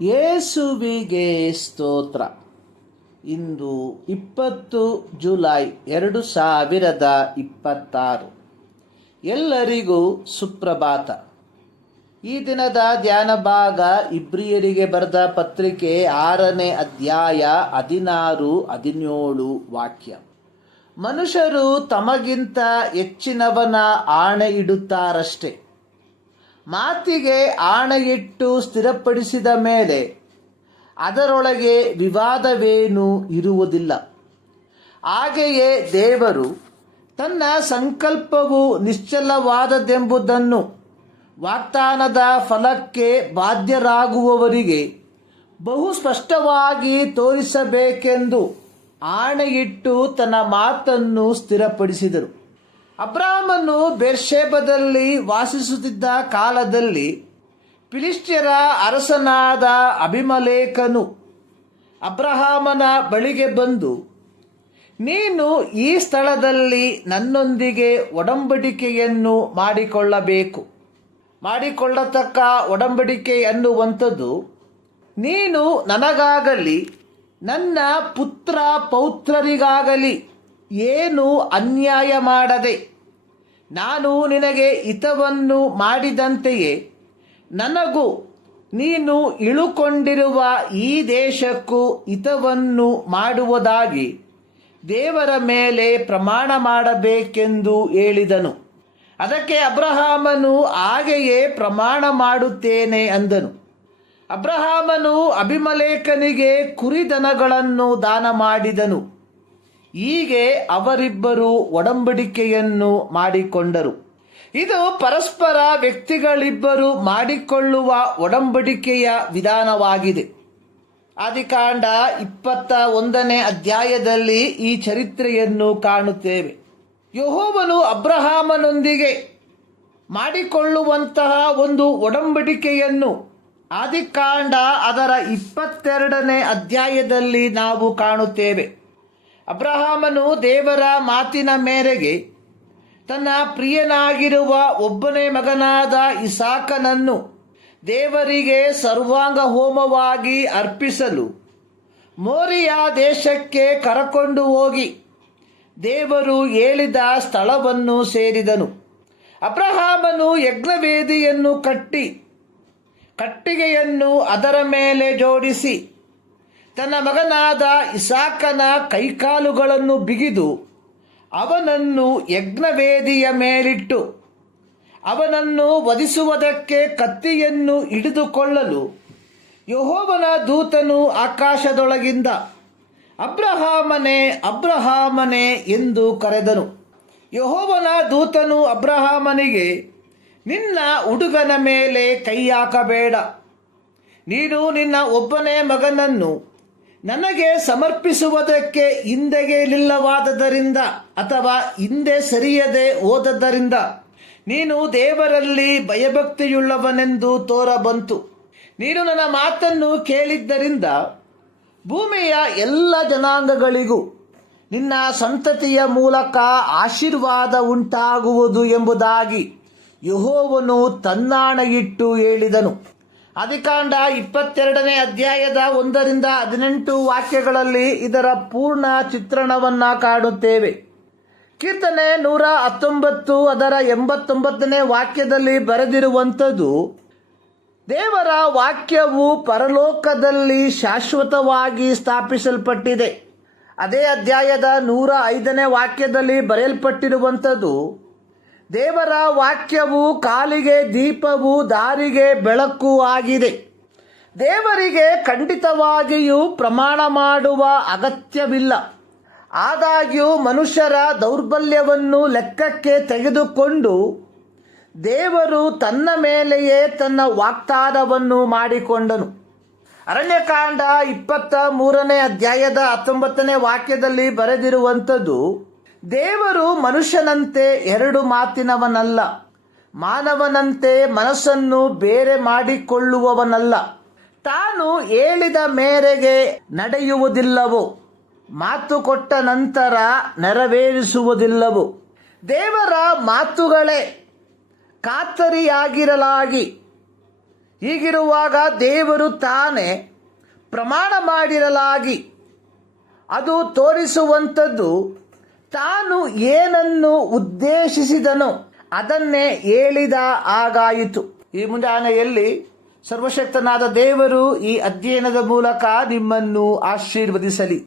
ಯೇಸುವಿಗೆ ಸ್ತೋತ್ರ. ಇಂದು 20 ಜುಲೈ 2026. ಎಲ್ಲರಿಗೂ ಸುಪ್ರಭಾತ. ಈ ದಿನದ ಧ್ಯಾನ ಭಾಗ ಇಬ್ರಿಯರಿಗೆ ಬರೆದ ಪತ್ರಿಕೆ 6ನೇ ಅಧ್ಯಾಯ 16-17 ವಾಕ್ಯ. ಮನುಷ್ಯರು ತಮಗಿಂತ ಹೆಚ್ಚಿನವನ ಆಣೆ ಇಡುತ್ತಾರಷ್ಟೆ. ಮಾತಿಗೆ ಆಣೆಯಿಟ್ಟು ಸ್ಥಿರಪಡಿಸಿದ ಮೇಲೆ ಅದರೊಳಗೆ ವಿವಾದವೇನೂ ಇರುವುದಿಲ್ಲ. ಹಾಗೆಯೇ ದೇವರು ತನ್ನ ಸಂಕಲ್ಪವು ನಿಶ್ಚಲವಾದದೆಂಬುದನ್ನು ವಾಗ್ದಾನದ ಫಲಕ್ಕೆ ಬಾಧ್ಯರಾಗುವವರಿಗೆ ಬಹು ಸ್ಪಷ್ಟವಾಗಿ ತೋರಿಸಬೇಕೆಂದು ಆಣೆಯಿಟ್ಟು ತನ್ನ ಮಾತನ್ನು ಸ್ಥಿರಪಡಿಸಿದರು. ಅಬ್ರಾಮನು ಬೇರ್ಷೆಬದಲ್ಲಿ ವಾಸಿಸುತ್ತಿದ್ದ ಕಾಲದಲ್ಲಿ ಫಿಲಿಷ್ಟಿಯರ ಅರಸನಾದ ಅಬಿಮೆಲೆಕನು ಅಬ್ರಹಾಮನ ಬಳಿಗೆ ಬಂದು, ನೀನು ಈ ಸ್ಥಳದಲ್ಲಿ ನನ್ನೊಂದಿಗೆ ಒಡಂಬಡಿಕೆಯನ್ನು ಮಾಡಿಕೊಳ್ಳತಕ್ಕ ಒಡಂಬಡಿಕೆ ಎನ್ನುವಂಥದ್ದು, ನೀನು ನನಗಾಗಲಿ ನನ್ನ ಪುತ್ರ ಪೌತ್ರರಿಗಾಗಲಿ ಏನು ಅನ್ಯಾಯ ಮಾಡದೆ ನಾನು ನಿನಗೆ ಹಿತವನ್ನು ಮಾಡಿದಂತೆಯೇ ನನಗೂ ನೀನು ಇಳುಕೊಂಡಿರುವ ಈ ದೇಶಕ್ಕೂ ಹಿತವನ್ನು ಮಾಡುವುದಾಗಿ ದೇವರ ಮೇಲೆ ಪ್ರಮಾಣ ಮಾಡಬೇಕೆಂದು ಹೇಳಿದನು. ಅದಕ್ಕೆ ಅಬ್ರಹಾಮನು ಹಾಗೆಯೇ ಪ್ರಮಾಣ ಮಾಡುತ್ತೇನೆ ಅಂದನು. ಅಬ್ರಹಾಮನು ಅಬಿಮೆಲೆಕನಿಗೆ ಕುರಿದನಗಳನ್ನು ದಾನ ಮಾಡಿದನು. ಹೀಗೆ ಅವರಿಬ್ಬರು ಒಡಂಬಡಿಕೆಯನ್ನು ಮಾಡಿಕೊಂಡರು. ಇದು ಪರಸ್ಪರ ವ್ಯಕ್ತಿಗಳಿಬ್ಬರು ಮಾಡಿಕೊಳ್ಳುವ ಒಡಂಬಡಿಕೆಯ ವಿಧಾನವಾಗಿದೆ. ಆದಿಕಾಂಡ 21ನೇ ಅಧ್ಯಾಯದಲ್ಲಿ ಈ ಚರಿತ್ರೆಯನ್ನು ಕಾಣುತ್ತೇವೆ. ಯೆಹೋವನು ಅಬ್ರಹಾಮನೊಂದಿಗೆ ಮಾಡಿಕೊಳ್ಳುವಂತಹ ಒಂದು ಒಡಂಬಡಿಕೆಯನ್ನು ಆದಿಕಾಂಡ ಅದರ 22ನೇ ಅಧ್ಯಾಯದಲ್ಲಿ ನಾವು ಕಾಣುತ್ತೇವೆ. ಅಬ್ರಹಾಮನು ದೇವರ ಮಾತಿನ ಮೇರೆಗೆ ತನ್ನ ಪ್ರಿಯನಾಗಿರುವ ಒಬ್ಬನೇ ಮಗನಾದ ಇಸಾಕನನ್ನು ದೇವರಿಗೆ ಸರ್ವಾಂಗ ಹೋಮವಾಗಿ ಅರ್ಪಿಸಲು ಮೋರಿಯ ದೇಶಕ್ಕೆ ಕರಕೊಂಡು ಹೋಗಿ ದೇವರು ಹೇಳಿದ ಸ್ಥಳವನ್ನು ಸೇರಿದನು. ಅಬ್ರಹಾಮನು ಯಜ್ಞವೇದಿಯನ್ನು ಕಟ್ಟಿ ಕಟ್ಟಿಗೆಯನ್ನು ಅದರ ಮೇಲೆ ಜೋಡಿಸಿ ತನ್ನ ಮಗನಾದ ಇಸಾಕನ ಕೈಕಾಲುಗಳನ್ನು ಬಿಗಿದು ಅವನನ್ನು ಯಜ್ಞವೇದಿಯ ಮೇಲಿಟ್ಟು ಅವನನ್ನು ವಧಿಸುವುದಕ್ಕೆ ಕತ್ತಿಯನ್ನು ಹಿಡಿದುಕೊಳ್ಳಲು ಯೆಹೋವನ ದೂತನು ಆಕಾಶದೊಳಗಿಂದ ಅಬ್ರಹಾಮನೇ ಅಬ್ರಹಾಮನೇ ಎಂದು ಕರೆದನು. ಯೆಹೋವನ ದೂತನು ಅಬ್ರಹಾಮನಿಗೆ, ನಿನ್ನ ಹುಡುಗನ ಮೇಲೆ ಕೈ ಹಾಕಬೇಡ. ನೀನು ನಿನ್ನ ಒಬ್ಬನೇ ಮಗನನ್ನು ನನಗೆ ಸಮರ್ಪಿಸುವುದಕ್ಕೆ ಹಿಂದೆಗೆಯಲಿಲ್ಲವಾದ್ದರಿಂದ ಅಥವಾ ಹಿಂದೆ ಸರಿಯದೆ ಹೋದದ್ದರಿಂದ ನೀನು ದೇವರಲ್ಲಿ ಭಯಭಕ್ತಿಯುಳ್ಳವನೆಂದು ತೋರಬಂತು. ನೀನು ನನ್ನ ಮಾತನ್ನು ಕೇಳಿದ್ದರಿಂದ ಭೂಮಿಯ ಎಲ್ಲ ಜನಾಂಗಗಳಿಗೂ ನಿನ್ನ ಸಂತತಿಯ ಮೂಲಕ ಆಶೀರ್ವಾದ ಉಂಟಾಗುವುದು ಎಂಬುದಾಗಿ ಯೆಹೋವನು ತನ್ನಾಣೆಯಿಟ್ಟು ಹೇಳಿದನು. ಆದಿಕಾಂಡ 22ನೇ ಅಧ್ಯಾಯದ 1-18 ವಾಕ್ಯಗಳಲ್ಲಿ ಇದರ ಪೂರ್ಣ ಚಿತ್ರಣವನ್ನು ಕಾಣುತ್ತೇವೆ. ಕೀರ್ತನೆ 119 ಅದರ 89ನೇ ವಾಕ್ಯದಲ್ಲಿ ಬರೆದಿರುವಂಥದ್ದು, ದೇವರ ವಾಕ್ಯವು ಪರಲೋಕದಲ್ಲಿ ಶಾಶ್ವತವಾಗಿ ಸ್ಥಾಪಿಸಲ್ಪಟ್ಟಿದೆ. ಅದೇ ಅಧ್ಯಾಯದ 105ನೇ ವಾಕ್ಯದಲ್ಲಿ ಬರೆಯಲ್ಪಟ್ಟಿರುವಂಥದ್ದು, ದೇವರ ವಾಕ್ಯವು ಕಾಲಿಗೆ ದೀಪವು ದಾರಿಗೆ ಬೆಳಕು ಆಗಿದೆ. ದೇವರಿಗೆ ಖಂಡಿತವಾಗಿಯೂ ಪ್ರಮಾಣ ಮಾಡುವ ಅಗತ್ಯವಿಲ್ಲ. ಆದಾಗ್ಯೂ ಮನುಷ್ಯರ ದೌರ್ಬಲ್ಯವನ್ನು ಲೆಕ್ಕಕ್ಕೆ ತೆಗೆದುಕೊಂಡು ದೇವರು ತನ್ನ ಮೇಲೆಯೇ ತನ್ನ ವಾಗ್ದಾನವನ್ನು ಮಾಡಿಕೊಂಡನು. ಅರಣ್ಯಕಾಂಡ 23ನೇ ಅಧ್ಯಾಯದ 19ನೇ ವಾಕ್ಯದಲ್ಲಿ ಬರೆದಿರುವಂಥದ್ದು, ದೇವರು ಮನುಷ್ಯನಂತೆ ಎರಡು ಮಾತಿನವನಲ್ಲ, ಮಾನವನಂತೆ ಮನಸ್ಸನ್ನು ಬೇರೆ ಮಾಡಿಕೊಳ್ಳುವವನಲ್ಲ. ತಾನು ಹೇಳಿದ ಮೇರೆಗೆ ನಡೆಯುವುದಿಲ್ಲವೋ, ಮಾತು ಕೊಟ್ಟ ನಂತರ ನೆರವೇರಿಸುವುದಿಲ್ಲವೋ. ದೇವರ ಮಾತುಗಳೇ ಖಾತರಿಯಾಗಿರಲಾಗಿ ಹೀಗಿರುವಾಗ ದೇವರು ತಾನೇ ಪ್ರಮಾಣ ಮಾಡಿರಲಾಗಿ ಅದು ತೋರಿಸುವಂಥದ್ದು ತಾನು ಏನನ್ನು ಉದ್ದೇಶಿಸಿದನೋ ಅದನ್ನೇ ಹೇಳಿದ ಹಾಗಾಯಿತು. ಈ ಮುಂಜಾನೆಯಲ್ಲಿ ಸರ್ವಶಕ್ತನಾದ ದೇವರು ಈ ಅಧ್ಯಯನದ ಮೂಲಕ ನಿಮ್ಮನ್ನು ಆಶೀರ್ವದಿಸಲಿ.